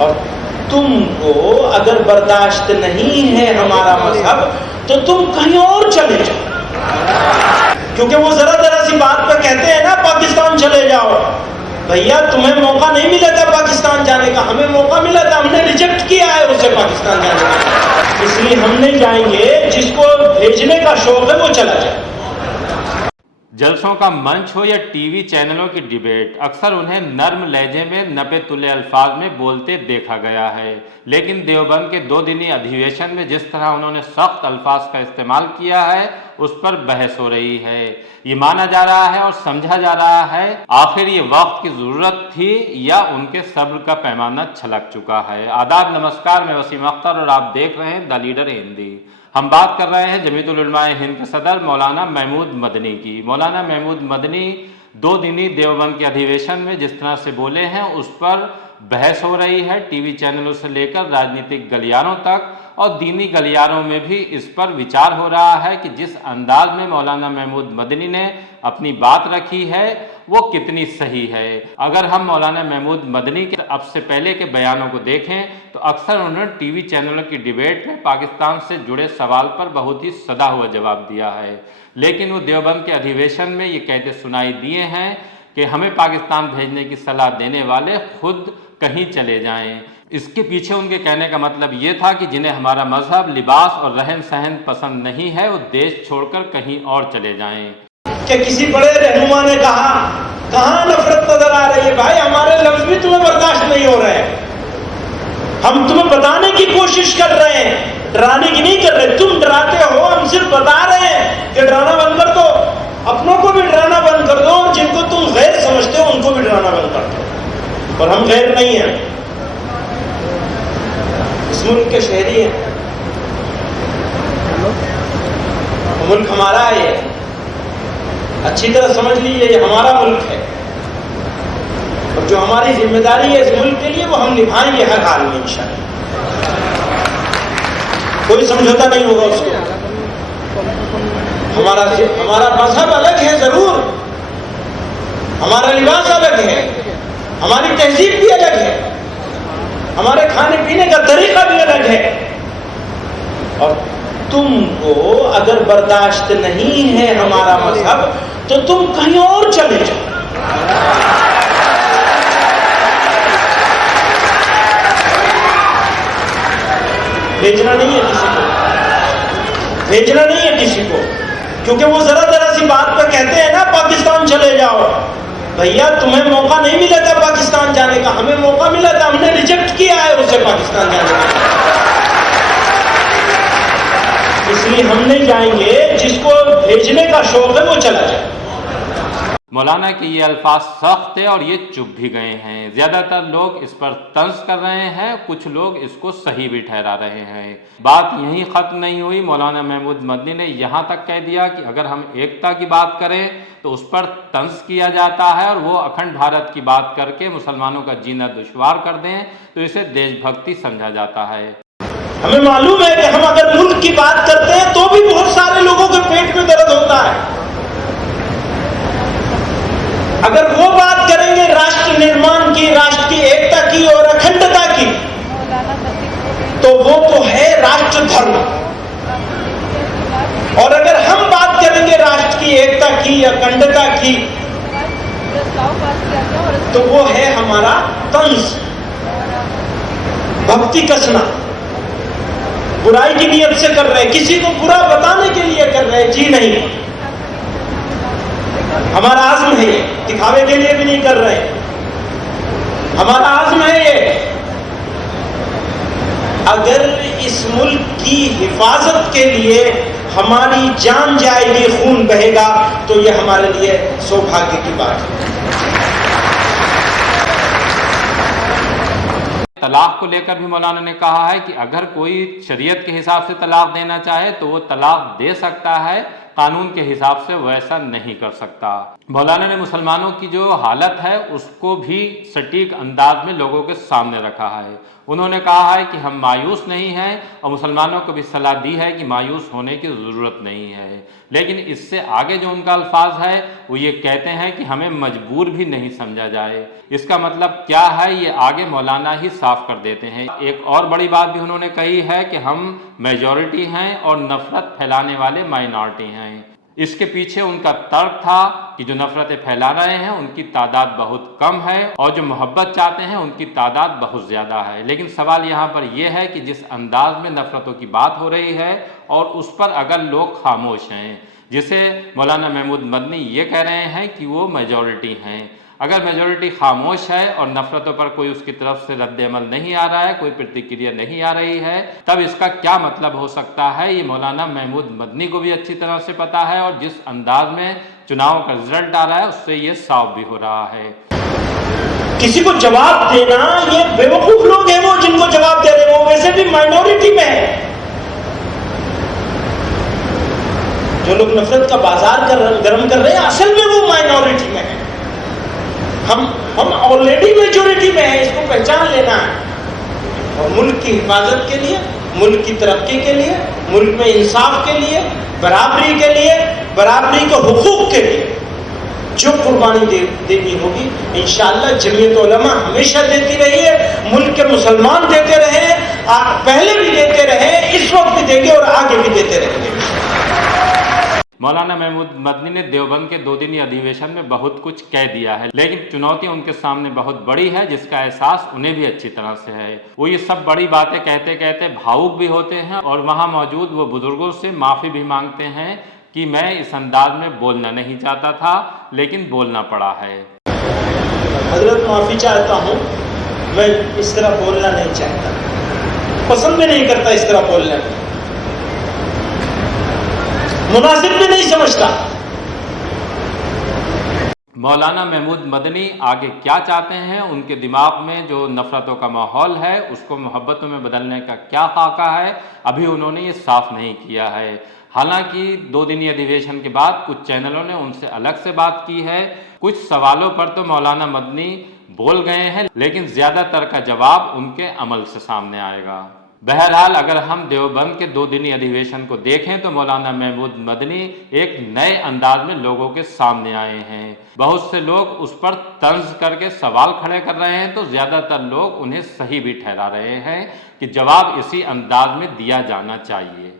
और तुमको अगर बर्दाश्त नहीं है हमारा मजहब तो तुम कहीं और चले जाओ, क्योंकि वो जरा सी बात पे कहते हैं ना पाकिस्तान चले जाओ। भैया तुम्हें मौका नहीं मिला था पाकिस्तान जाने का, हमें मौका मिला था, हमने रिजेक्ट किया है उसे पाकिस्तान जाने का, इसलिए हम नहीं जाएंगे। जिसको भेजने का शौक है वो चला जाए। जलसों का मंच हो या टीवी चैनलों की डिबेट, अक्सर उन्हें नर्म लहजे में नपे तुले अल्फाज में बोलते देखा गया है। लेकिन देवबंद के 2 दिनी अधिवेशन में जिस तरह उन्होंने सख्त अल्फाज का इस्तेमाल किया है उस पर बहस हो रही है। ये माना जा रहा है और समझा जा रहा है आखिर ये वक्त की जरूरत थी या उनके सब्र का पैमाना छलक चुका है। आदाब, नमस्कार, मैं वसीम अख्तर और आप देख रहे हैं द लीडर हिंदी। हम बात कर रहे हैं जमीयतुल उलमाए हिंद के सदर मौलाना महमूद मदनी की। मौलाना महमूद मदनी 2 दिनी देवबंद के अधिवेशन में जिस तरह से बोले हैं उस पर बहस हो रही है। टीवी चैनलों से लेकर राजनीतिक गलियारों तक और दीनी गलियारों में भी इस पर विचार हो रहा है कि जिस अंदाज में मौलाना महमूद मदनी ने अपनी बात रखी है वो कितनी सही है। अगर हम मौलाना महमूद मदनी के अब से पहले के बयानों को देखें तो अक्सर उन्होंने टीवी चैनलों की डिबेट में पाकिस्तान से जुड़े सवाल पर बहुत ही सदा हुआ जवाब दिया है। लेकिन वो देवबंद के अधिवेशन में ये कहते सुनाई दिए हैं कि हमें पाकिस्तान भेजने की सलाह देने वाले खुद कहीं चले जाएं। इसके पीछे उनके कहने का मतलब ये था कि जिन्हें हमारा मजहब, लिबास और रहन सहन पसंद नहीं है वो देश छोड़कर कहीं और चले जाएं। कि किसी बड़े रहनुमा ने कहा, कहां नफरत नजर आ रही है भाई, हमारे लफ्ज भी तुम्हें बर्दाश्त नहीं हो रहे हैं। हम तुम्हें बताने की कोशिश कर रहे हैं, डराने की नहीं कर रहे। तुम डराते हो, हम सिर्फ बता रहे हैं कि डराना बंद कर दो, अपनों को भी डराना बंद कर दो और जिनको तुम गैर समझते हो उनको भी डराना बंद कर दो। और हम गैर नहीं है, इस मुल्क के शहरी हैं, मुल्क हमारा है, अच्छी तरह समझ लीजिए ये हमारा मुल्क है और जो हमारी जिम्मेदारी है इस मुल्क के लिए वो हम निभाएंगे हर हाल में इंशाअल्लाह। कोई समझौता नहीं होगा उसको। हमारा मजहब अलग है जरूर, हमारा लिबास अलग है, हमारी तहजीब भी अलग है, हमारे खाने पीने का तरीका भी अलग है। और तुमको अगर बर्दाश्त नहीं है हमारा मजहब तो तुम कहीं और चले जाओ। भेजना नहीं है किसी को, भेजना नहीं है किसी को, क्योंकि वो जरा सी बात पे कहते हैं ना पाकिस्तान चले जाओ। भैया तुम्हें मौका नहीं मिला था पाकिस्तान जाने का, हमें मौका मिला था, हमने रिजेक्ट किया है उसे पाकिस्तान जाने का, इसलिए हम नहीं जाएंगे। जिसको भेजने का शौक है वो चला जाए। मौलाना के ये अल्फाज सख्त है और ये चुप भी गए हैं। ज्यादातर लोग इस पर तंज कर रहे हैं, कुछ लोग इसको सही भी ठहरा रहे हैं। बात यहीं खत्म नहीं हुई। मौलाना महमूद मदनी ने यहाँ तक कह दिया कि अगर हम एकता की बात करें तो उस पर तंज किया जाता है और वो अखंड भारत की बात करके मुसलमानों का जीना दुश्वार कर दें तो इसे देशभक्ति समझा जाता है। हमें मालूम है कि हम अगर मुल्क की बात करते हैं तो भी बहुत सारे लोगों के पेट में दर्द होता है। अगर वो बात करेंगे राष्ट्र निर्माण की, राष्ट्र की एकता की और अखंडता की, तो वो तो है राष्ट्र धर्म। और अगर हम बात करेंगे राष्ट्र की एकता की, अखंडता की, तो वो है हमारा तंज, भक्ति कसना। बुराई की नीयत से कर रहे, किसी को बुरा बताने के लिए कर रहे, जी नहीं, हमारा आज़्म है ये, दिखावे के लिए भी नहीं कर रहे, हमारा आज़्म है ये। अगर इस मुल्क की हिफाजत के लिए हमारी जान जाएगी, खून बहेगा, तो ये हमारे लिए सौभाग्य की बात है। तलाक को लेकर भी मौलाना ने कहा है कि अगर कोई शरीयत के हिसाब से तलाक देना चाहे तो वो तलाक दे सकता है, कानून के हिसाब से वैसा नहीं कर सकता। मौलाना ने मुसलमानों की जो हालत है उसको भी सटीक अंदाज में लोगों के सामने रखा है। उन्होंने कहा है कि हम मायूस नहीं हैं और मुसलमानों को भी सलाह दी है कि मायूस होने की ज़रूरत नहीं है। लेकिन इससे आगे जो उनका अल्फाज है वो ये कहते हैं कि हमें मजबूर भी नहीं समझा जाए। इसका मतलब क्या है ये आगे मौलाना ही साफ कर देते हैं। एक और बड़ी बात भी उन्होंने कही है कि हम मेजॉरिटी हैं और नफरत फैलाने वाले माइनॉरिटी हैं। इसके पीछे उनका तर्क था कि जो नफरतें फैला रहे हैं उनकी तादाद बहुत कम है और जो मोहब्बत चाहते हैं उनकी तादाद बहुत ज़्यादा है। लेकिन सवाल यहाँ पर यह है कि जिस अंदाज में नफरतों की बात हो रही है और उस पर अगर लोग खामोश हैं, जिसे मौलाना महमूद मदनी ये कह रहे हैं कि वो मेजॉरिटी हैं, अगर मेजॉरिटी खामोश है और नफरतों पर कोई उसकी तरफ से रद्द-ए-अमल नहीं आ रहा है, कोई प्रतिक्रिया नहीं आ रही है, तब इसका क्या मतलब हो सकता है ये मौलाना महमूद मदनी को भी अच्छी तरह से पता है और जिस अंदाज में चुनाव का रिजल्ट आ रहा है उससे ये साफ भी हो रहा है। किसी को जवाब देना, ये बेवकूफ लोग हैं वो जिनको जवाब दे रहे हैं, वो वैसे भी माइनॉरिटी में है। जो लोग नफरत का बाजार गर्म कर रहे हैं असल में वो माइनॉरिटी में है। हम ऑलरेडी मेजॉरिटी में है, इसको पहचान लेना है। और मुल्क की हिफाजत के लिए, मुल्क की तरक्की के लिए, मुल्क में इंसाफ के लिए, बराबरी के लिए, बराबरी के हुकूक के लिए जो कुर्बानी देनी होगी इंशाअल्लाह जमीयत उलमा हमेशा देती रही है, मुल्क के मुसलमान देते रहे, पहले भी देते रहे, इस वक्त भी देंगे और आगे भी देते रहेंगे। मौलाना महमूद मदनी ने देवबंद के 2 दिनी अधिवेशन में बहुत कुछ कह दिया है, लेकिन चुनौतियां उनके सामने बहुत बड़ी है जिसका एहसास उन्हें भी अच्छी तरह से है। वो ये सब बड़ी बातें कहते कहते भावुक भी होते हैं और वहां मौजूद वो बुजुर्गों से माफ़ी भी मांगते हैं कि मैं इस अंदाज में बोलना नहीं चाहता था लेकिन बोलना पड़ा है। हजरत माफ़ी चाहता हूँ, मैं इस तरह बोलना नहीं चाहता, पसंद भी नहीं करता इस तरह बोलने में, मुनासिब भी नहीं समझता। मौलाना महमूद मदनी आगे क्या चाहते हैं, उनके दिमाग में जो नफरतों का माहौल है उसको मोहब्बतों में बदलने का क्या खाका है, अभी उन्होंने ये साफ नहीं किया है। हालांकि 2 दिनी अधिवेशन के बाद कुछ चैनलों ने उनसे अलग से बात की है। कुछ सवालों पर तो मौलाना मदनी बोल गए हैं लेकिन ज़्यादातर का जवाब उनके अमल से सामने आएगा। बहरहाल अगर हम देवबंद के 2 दिनी अधिवेशन को देखें तो मौलाना महमूद मदनी एक नए अंदाज में लोगों के सामने आए हैं। बहुत से लोग उस पर तंज करके सवाल खड़े कर रहे हैं तो ज़्यादातर लोग उन्हें सही भी ठहरा रहे हैं कि जवाब इसी अंदाज में दिया जाना चाहिए।